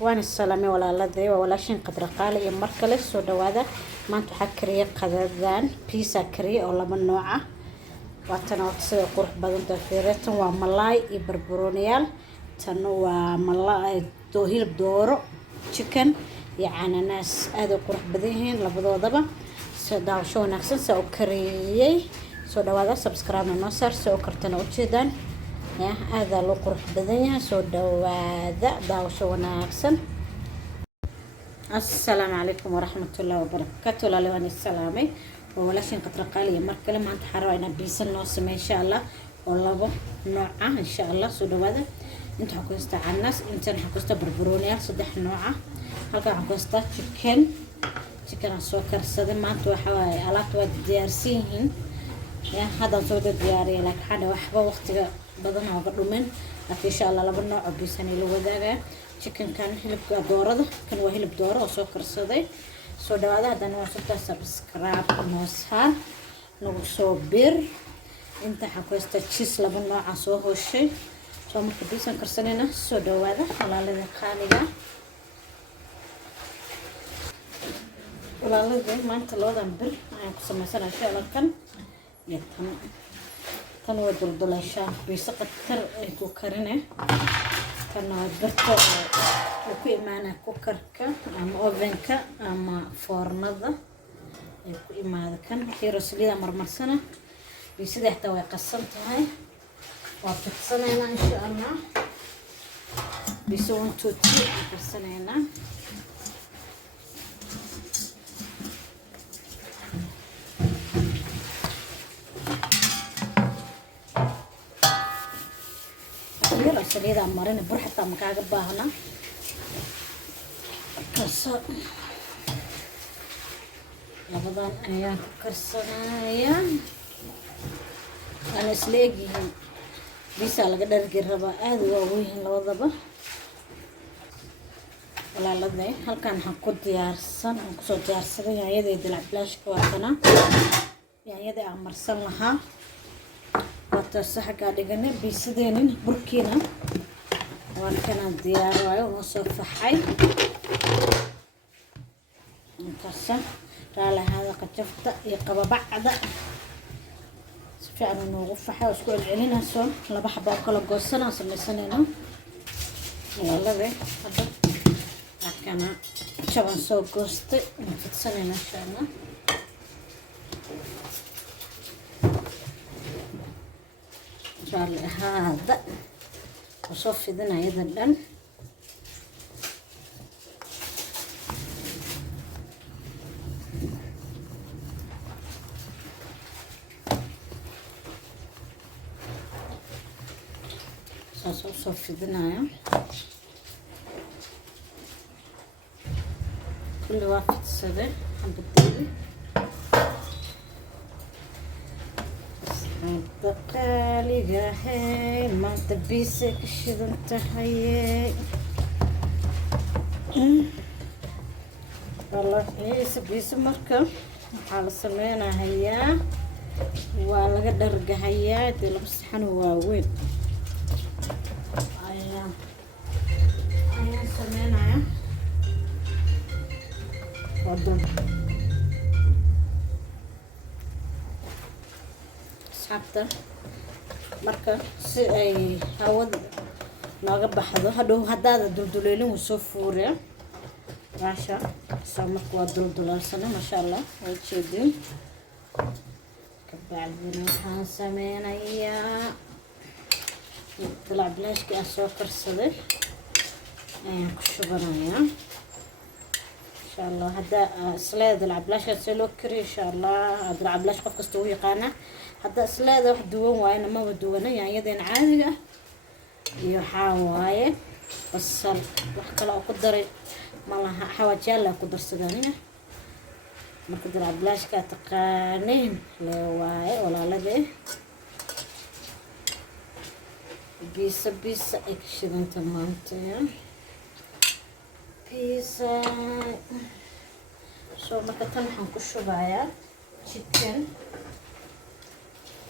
waan salaamay walaaladey waa walaashin qadra qaali iyo mar kale soo dhawaada maanta waxa kariye qadadan pizza kariye oo laba nooc ah waatan oo sida qurux badan tafiiratan waa malaay iyo barbarooniyaal tan waa malaay hilib dooro chicken iyo ananas aad u qurux badan yihiin labadoodaba soo daawasho wanaagsan soo kariyay soo dhawaada subscribe noo saar soo kartana u jeedaan هذا لو قرح بدنيا سودا وذا داوش وناكسن. السلام عليكم ورحمة الله وبركاته. لالواني السلامي وولاشين قطر قالي مركلة ما تحرقنا بيسن نوسم إن شاء الله والله نوعه إن شاء الله سودا وذا انت حكوستا عناس انت حكوستا بربرونيا صدح نوعه هلكا حكوستا chicken سوكر سده ما انتو حواي علات وديارسيهن هذا سودا دياري لك حدا وحبا وقتها بدنا وقدومين لكن إن شاء الله لبنا عبيساني لو وداعه chicken كان هلب دورده كان وهلب دوره وسكر صدي سودا هذا أنا وصلت سبسكرايب نوسها نوصبر أنت حكوست تشيس لبنا عصوه الشيء شو مركبيسان كرسنينا سودا هذا على الذي خالقه ولا الذي ما أنت لو ذنبر أنا قسم مثلا إن شاء الله كان يتم tan waa duldulashaan biisa qatar ay ku karine tan waa birta oo ku imaana kukarka ama ovenka ama foornada ay ku imaada kan xiroslida marmarsana biisada xitaa way qasan tahay waa fidsanayna insha Allah biisa wantu fidsanayna سليدة مرينا برحتها مكعب باهنا كرسا لبضان ايان كرسانايا انا سليقيهم بيسا لقدر قربا ادو واويهن لوضبا ولا لدي هل كان حكو ديارسان حكو ديارسان يعني يدي دلع بلاش كواتنا يعني يدي عمرسان لها وتصحى قاعد يقولنا بيسدينين بركينا وأنا كان ديار وصف حي مكسر على هذا قد شفت يقبى بعد فعلا نوقف حي وسكول العلينا سون لا بحب أكل قصنا سنة سنة والله به هذا كان شبان سو قصت في سنة إن شاء الله هذا وصفي ذنا يدلن صفي ذنا كل واحد سبع حبتين دقالي هاي ما تبيسك الشذ انتهي والله ايه سبيس مركب حال سمينا هيا ولا قدر هيا تلبس حنو وين ايا سمينا يا ودم حتى marka si ay hawada naga baxdo hadhow hadaada dulduleelin uu soo fuuraya maasha marka waa duldulalsana masha Allah way jeedin ka bacdina waxaan sameynayaa dalacblaashka aan soo karsaday ayaan ku shubanayaa insha Allah hada sleed dalacblaashka si loo kariyo insha Allah dalacblaash qof kasta uu yaqaana هذا سلاذ واحد دوان وانا ما بدوانا يعني يدين عادية يحاواي بصل وحكا لو قدري مالها حواجيال لو قدر سدانية ما قدر عبلاش كاتقانين لواي ولا لدي بيسا اكشدن تمامتين بيسا شو ما كتن حنكشو بايا chicken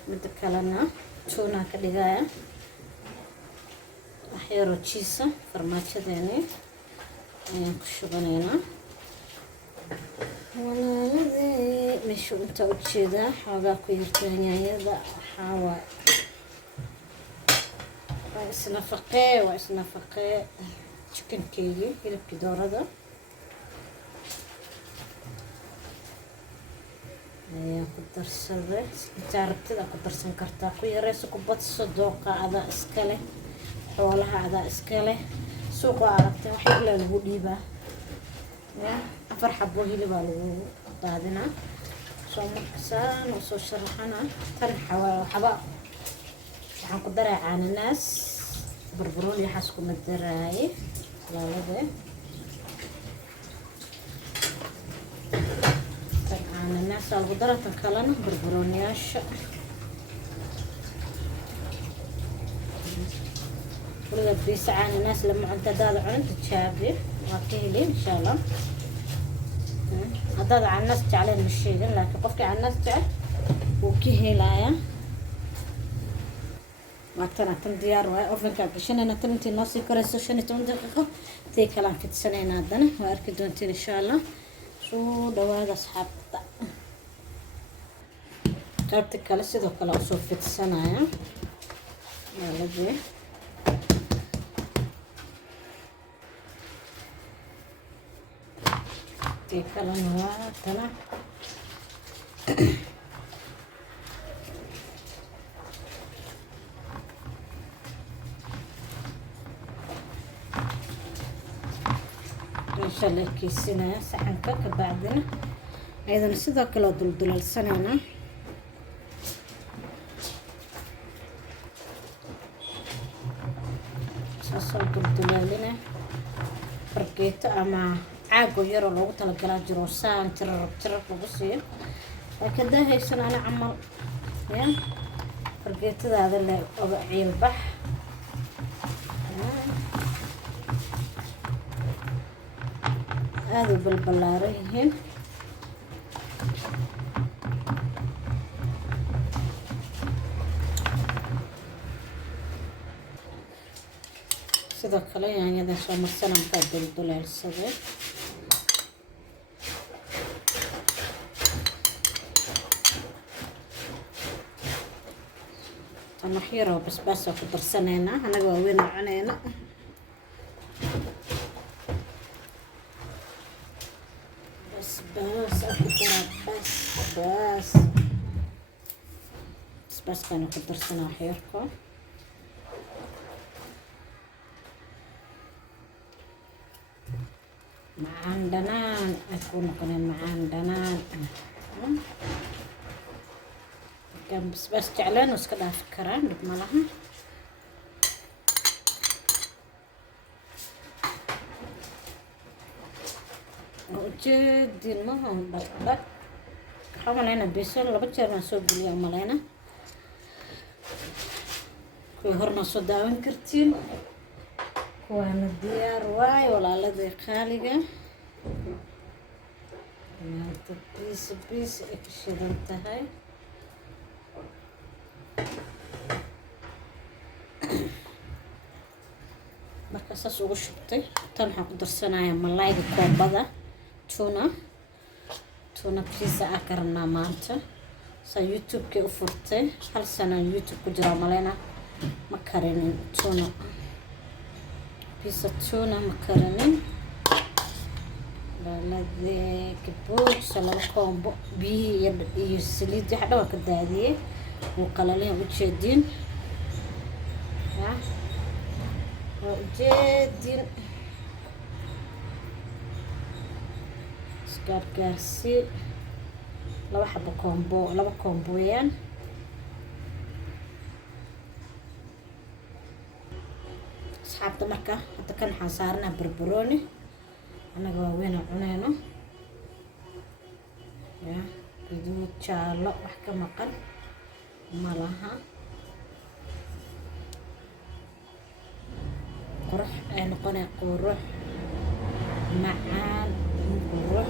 مد كلنا تونا كدغايا أحيرو تشيسا فرماتشة ديني ayaan ku shubanaynaa. walaaladii meeshu inta u jeedaa xoogaa ku yartaa yaanyada. waxaa waa isnafaqee chicken-keygii, hilibkii doorada ayaa ku darsaday. intaa rabtida ku darsan kartaa, ku yareyso ku badso, dooqa adaa iska leh, xoolaha adaa iska leh. suuqa aragtay wax yar lagu dhiibaa, 4 xabo hilibaa lagu daadinaa. soo markasaan oo soo sharaxana tan waxba waxaan ku daraa cananaas, barbarooni waxaas kuma daraaye walaalade. tan cananaas lagu daraa, tan kalena barbarooniyaasha. waliba biisa cananaas lama cunto hadaad cunto jaabi waa ka heli insha allah. haddaad cananaas jecleen ma sheegin, laakiin qofkii cananaas jecel wuu ka helayaa. tan diyaar waaye. ovenkaa gashanayna tan intii noo sii karayso 15 daqiiqo. tii kalaan fidsanayna haddana waa arki doontiin insha allah. soo dhawaada asxaabta. qaybta kale sidoo kale usoo fidsanaya maaladii. tii kalena waa tana. insha allah kiisinaya saxanka ka bacdina ayadana sidoo kale duldulalsanayna. saasoo duldulaalina fargeeto ama caago yaroo loogu talagalaa jiro saan tirar lagu siiyo. laakiin hadaa haysan ana camal ya fargeetadaada le oga ciilbax. aad u balbalaaran yihiin. sidoo kale yaanyada soo marsanaan kaa duldulaalsaday. tan wax yaroo basbaas oo ku darsanaynaa, anaga waa weyn oo cunayna. basbaaskana ku darsanaa wax yarko. macaan dhanaan ay ku noqoneen, macaan dhanaan. markaan basbaas jeclaan oo iska dhaafi karaan, dhib ma laha. ujeedin maha dhaqdhaq. waxaa malayna bisan 2 jeer aan soo geliya malayna. kuwii horna soo daawan kartiin. kuwaana diyaar waaye walaaladii qaaliga. maanta biis ay ka shidan tahay. marka saas ugu shubtay. tan waxaan ku darsanayaa malayga koobada tuna pizza ah karnaa maanta. saa youtube-kay u furtay 1 sano youtube ku jira malayna ma karinin tuna pizza. tuna ma karinin. walaaladii kaboogsa 2 koombo biyihii iyo saliid waxa dhan waa ka daadiyey. wuu qalalin ujeedin. ujeedin isgaargaarsi 2 xabo koombo, 2 koombo weeyaan. asxaabta marka hadda kan waxaan saaranaa barbarooni. anaga waa weyn oo cunayno ya. gaduud jaallo wax ka maqan ma laha. qurux ay noqonay, qurux macaan, qurux.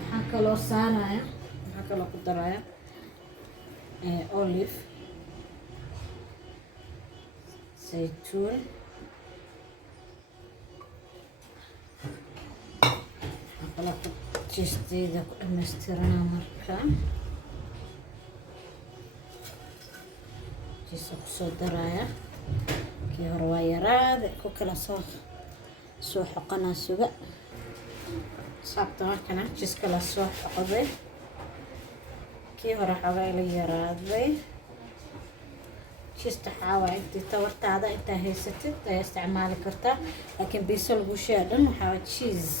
waxaan kaloo saaraya, waxaan kaloo ku daraya olive, zaytuun qalabka jisteeda ku dhamaystirana marka jiisa kusoo daraya kii hore waa yaraade ku kala soo xoqanaa suga sabta markana jiiska la soo xoqday kii hore xoogaa la yaraaday jiista xawaa intii tawartaada intaa haysatid ayaa isticmaali kartaa laakiin biisa lagu sheedhan waxaa cheese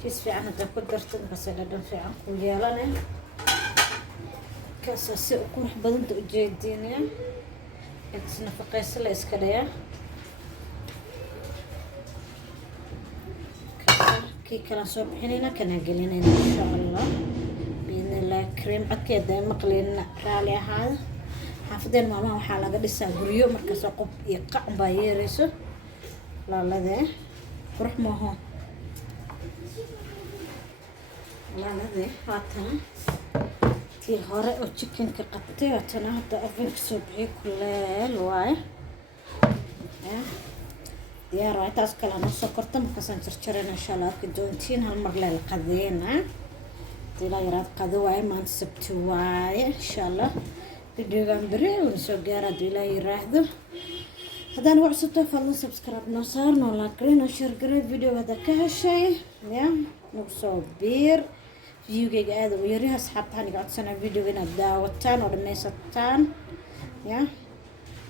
cheese fiican haddaa ku dartid markaasay dhadhan fiican ku yeelanay kaasa si u qurux badanta u jeedinaya intas nafaqaysa la iska dhaya kii kala soo bixinayna kana gelinayna insha allah biidnillah cream codkeeda maqleyna raali ahaada xaafadeen maamaha waxaa laga dhisaa guryo markaasoo qof iyo qac baa yeerayso laaladee qurux maaho laaladee waatana tii hore oo chickenka qabtay waatana hadda ovenka soo bixiyo kuleel waaye diyaar waaye taas kale noo soo korta markaasaan jarjarayna insha allah arki doontiin hal mar leel qadeena ilaa yaraad qado waaye maanta sabti waaye insha allah videogan beri una soo gaara hadduu ilaa yiraahdo haddaan ugu cusubto fadlan subscribe noo saar noo like garee noo share garee video hadda ka heshay ya nagu soo biir viewgayga aada u yaryaha asxaabta waxaan iga codsanaa videoga inaad daawataan oo dhammaysataan ya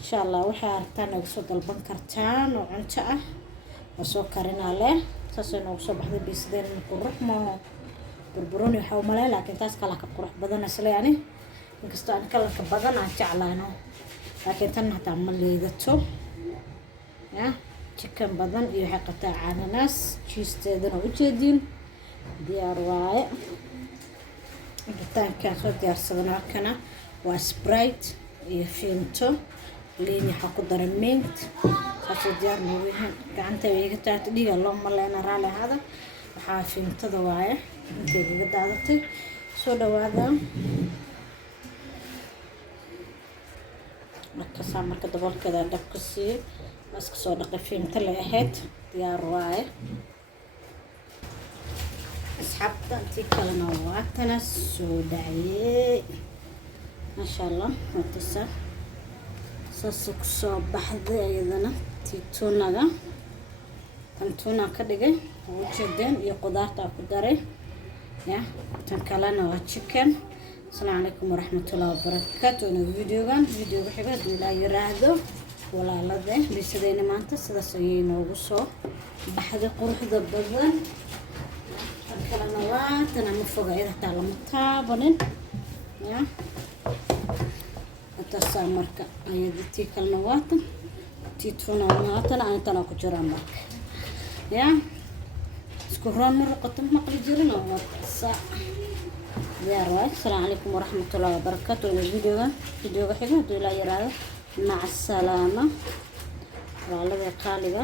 insha allah waxaa aragtaan nooga soo dalban kartaan oo cunto ah oo soo karinaa leh saasay noogu soo baxday biisadeen qurux maaho burburoni waxaa umalay laakiin taas kala ka qurux badan isla yani inkastoo aan kalanka badan aan jeclaano laakiin tan hataa ma liidato ya chicken badan iyo waxay qabtaa cananaas cheese-teedana ujeediin diyaar waaye cabitaankaan soo diyaarsadana halkana waa Sprite iyo Fanta liin waxaa ku daray mint saasoo diyaar noogu yahay gacanta way iga taagtay dhiiga loo maleyna raali ahaada waxaa Fantada waaye intay iga daadatay soo dhawaada markaasaa marka daboolkeeda dabka siiyo waa iska soo dhaqay Fanta lay ahayd diyaar waaye asxaabta intii kalena waatana soo dhacayey maasha allah watasa saasay kusoo baxday ayadana tii tuunaga tan tuuna ka dhigay ujeedeen iyo qudaarta ku daray ya tan kalena waa chicken asalaamu calaykum waraxmatullaahi wabarakaatu ina videoga xiga hadduu ilaa yiraahdo walaalade biisadeyna maanta sidaas ayay noogu soo baxday quruxda badan tan kalena waa tana ma foga iyada hataa lama taabanin ya hatasaa marka ayada tii kalena waatan tii tuuna waatan ayantana ku jiraan marka ya isku roon ma roqoto maqli jirin oo watasa diyaar waaye asalaamu calaykum waraxmatullaahi wabarakaatu ina videoga xiga hadduu ilaa yiraahdo maca salaama walaalada qaaliga